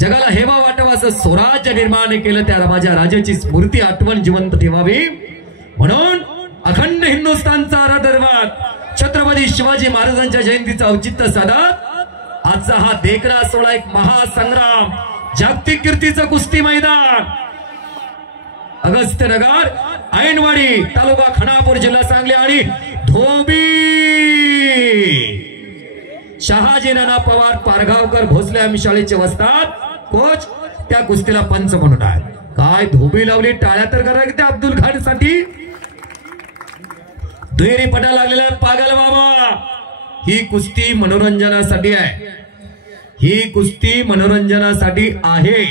जगाला हेवा वाटावा असं स्वराज्य निर्माण केलं, त्या माझ्या राजाची स्मृती आठवण जिवंत ठेवावी म्हणून अखंड हिंदुस्थानचा आराधर्मात छत्रपती शिवाजी महाराजांच्या जयंतीचं औचित्य साधत आजचा हा देखणा सोहळा एक महासंग्राम, जागतिक कीर्तीचं कुस्ती मैदान अगस्त्यनगर, ऐनवाडी तालुका खानापूर, जिल्हा सांगली आणि धोबी शहाजी नाना पवार पारगावकर भोसले आम्ही शाळेचे वस्ताद कोच त्या कुस्तीला पंच म्हणून आहे. काय धोबी लावली, टाळ्या तर करा त्या अब्दुल खान साठी. दुहेरी पटा लागलेला पागल बाबा. ही कुस्ती मनोरंजनासाठी आहे, ही कुस्ती मनोरंजनासाठी आहे.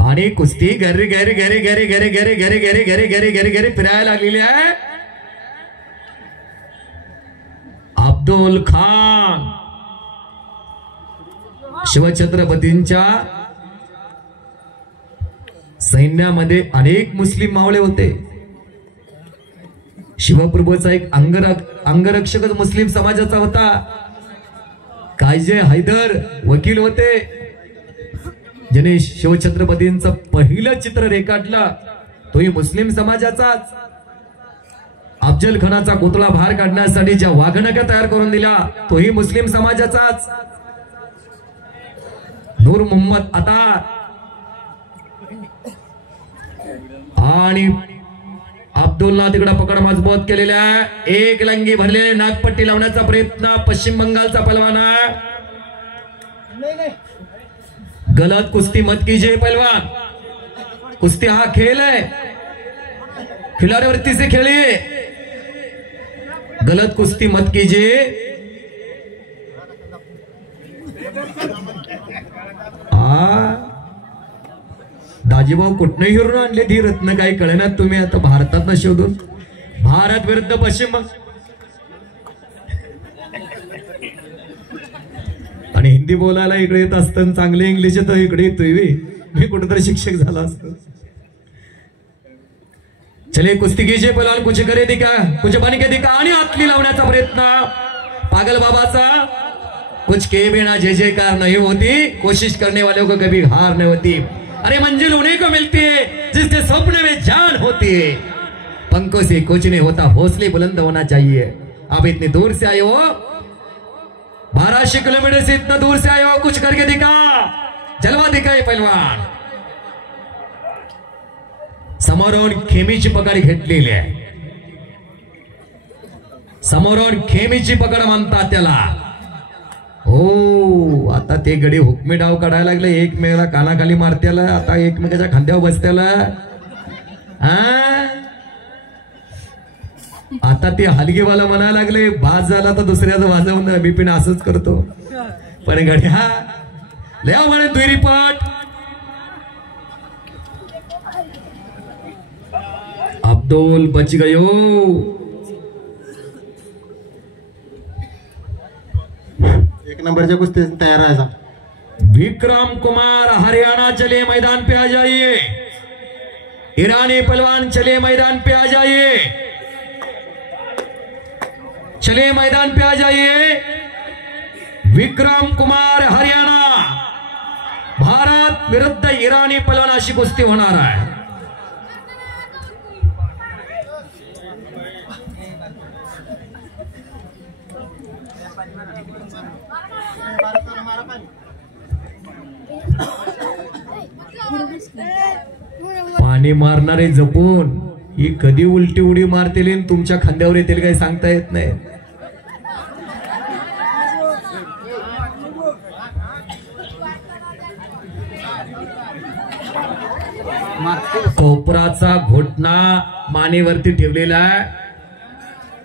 आणि कुस्ती गरी गरी गरी गरी गरी गरी गरी गरी गरी गरी गरी गरी फिरायला लागलेली आहे. अब्दुल खान शिवछत्रपतींच्या सैन्यामध्ये अनेक मुस्लिम मावळे होते. शिवप्रभूचा एक अंगरक्षक मुस्लिम समाजाचा होता. कायजे हैदर वकील होते, ज्याने शिवछत्रपतींचं पहिलं चित्र रेखाटलं तोही मुस्लिम समाजाचाच. अफजल खानाचा पुतळा बाहेर काढण्यासाठी ज्या वाघनख्या तयार करून दिल्या तोही मुस्लिम समाजाचाच. नूर मोहम्मद अतार आणि अब्दुलला तिकडे पकड मजबूत केलेल्या एक लंगी भरलेले नागपट्टी लावण्याचा प्रयत्न पश्चिम बंगालचा पहलवान. गलत कुस्ती मत कीजिए पहलवान, कुस्ती हा खेल है, खिलाड़ी से खेलिए, गलत कुस्ती मत कीजिए. दाजीभाऊ कुठनं हिरून आणले ती रत्न काही कळणार तुम्ही आता भारतात शोधून. भारत विरुद्ध पश्चिम आणि हिंदी बोलायला इकडे येत असतं, चांगले इंग्लिश तर इकडे येतोय. मी कुठेतरी शिक्षक झाला असतो. चले कुस्ती कीजिए पहलवान, कुछ करे दिखा, कुछ बन के दिखा. आणि आतली लावण्याचा प्रयत्न पागल बाबाचा. कुछ के बिना जय जयकार नहीं होती, कोशिश करने वालों को कभी हार नहीं होती. अरे मंजिल उन्हीं को मिलती है जिसके सपने में जान होती है. पंखों से कुछ नहीं होता, हौसले बुलंद होना चाहिए. आप इतनी दूर से आए हो, 1200 किलोमीटर से इतना दूर से आए हो, कुछ करके दिखा, जलवा दिखाए पहलवान. समोरून खेमीची पकड घेतलेली आहे, समोरून खेमीची पकड म्हणतात त्याला. हो आता ते गडी हुकमी डाव काढायला लागले, एकमेकाला कानाखाली मारत्याला, आता एकमेकाच्या खांद्यावर बसत्याला. आता ते हलगीवाला म्हणायला लागले बाज झाला तर दुसऱ्याचं वाजवून बिपिन असंच करतो. पण गड्या लय म्हणे दुहेरी पाठ. अब्दुल बच गयो. एक नंबरच्या कुस्ती तयार राहायचा. विक्रम कुमार हरियाणा चले मैदान पे आ जाइए. ईरानी पहलवान चले मैदान पे आ जाइए, चले मैदान पे आ जाइए. विक्रम कुमार हरियाणा, भारत विरुद्ध ईरानी पहलवान अशी कुस्ती होणार आहे. पाणी मारणारे जपून, ही कधी उलटी उडी मारतील तुमच्या खांद्यावर येतील काही सांगता येत नाही. कोपराचा घोटणा मानेवरती ठेवलेला आहे.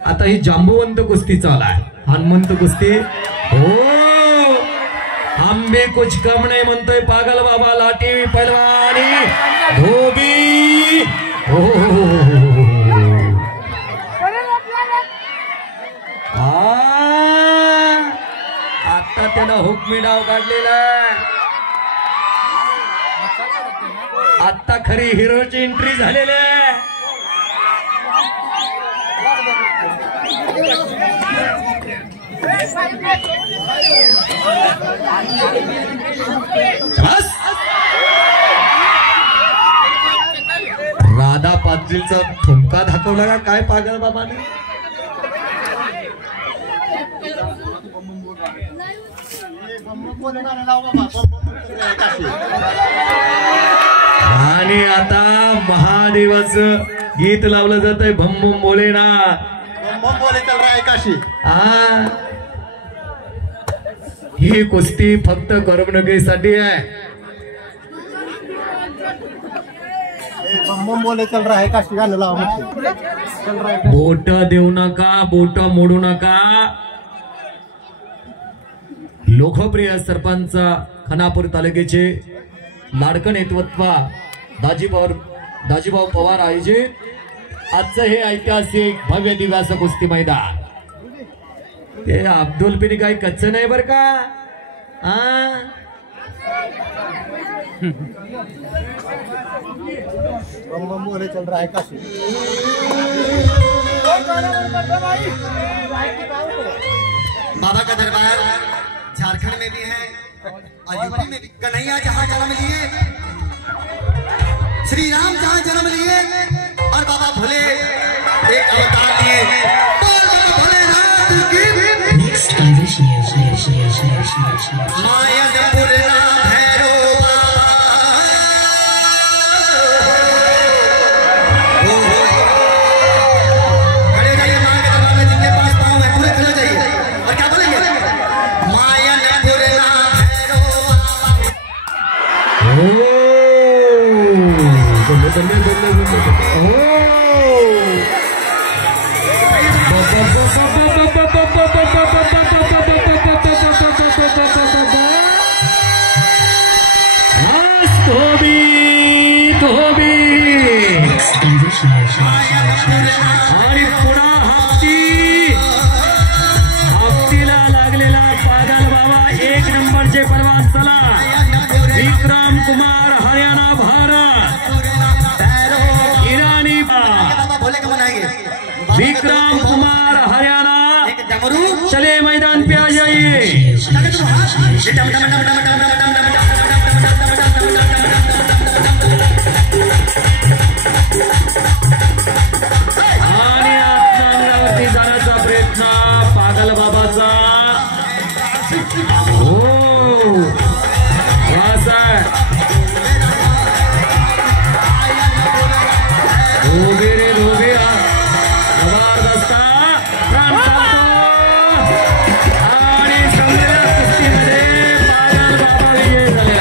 आता ही जांबुवंत कुस्ती चालू आहे, हनुमंत कुस्ती. हो आंबे कुछ कम नाही म्हणतोय पागल बाबा. लाठी पहलवानी धोबी. आता त्यानं हुकमी डाव काढलेला. आता खरी हिरोची एंट्री झालेली आहे. बस. राधा पाटीलचा ठुमका दाखवला का काय पागल बाबाने. आणि आता महादेवाचं गीत लावलं जात आहे भम भम भोलेनाथ. बोले चल रहा है काशी. ही कुस्ती फक्त करमणुकीसाठी आहे. बम बोले चल रहा है काशी गाणं लावा म्हटलं. चल रहा है. बोट देऊ नका, बोट मोडू नका. लोकप्रिय सरपंच खानापूर तालुक्याचे लाडकं नेतृत्व दाजीभाऊ पवार आयोजित आजचं हे ऐतिहासिक भव्य दिव्य असं कुस्ती मैदान. ते अब्दुल पिनी काही कच्च नाही बर का. बम बोले चल रहा है काशी. बाबा का दरबार झारखंड में भी है और यूपी में भी. कन्हैया जहाँ जन्म लिए, श्री राम जहाँ जन्म लिए और बाबा भोले एक अवतार लिए. बोल बाबा भोलेनाथ की. मायनपुरना भैरो खड़े जाइए माँ के दरबार में. जिनके पास पाँव है पूरे खड़े जाइए और क्या बोलेंगे. मायनपुरना भैरो आणि पुन्हा हप्तीला लागलेला पागल बाबा एक नंबरचे परवान. चला विक्रम कुमार हरियाणा भारत ईरानी. बाबा भोले का मनाएंगे. विक्रम कुमार हरियाणा चले मैदान पे आ जाइए. आणि अंगावरती जाण्याचा प्रयत्न पागल बाबाचा. हो असा धोबे रे धोबे. जबरदस्त प्राण चालतो आणि सगळ्या कुस्तीमध्ये पागल बाबा विजय झाले.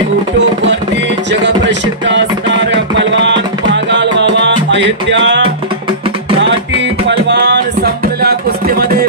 यूट्यूब वरती जगप्रसिद्ध असणारे पलवान पागल बाबा अयोध्या. काठी पलवान संपलेल्या कुस्तीमध्ये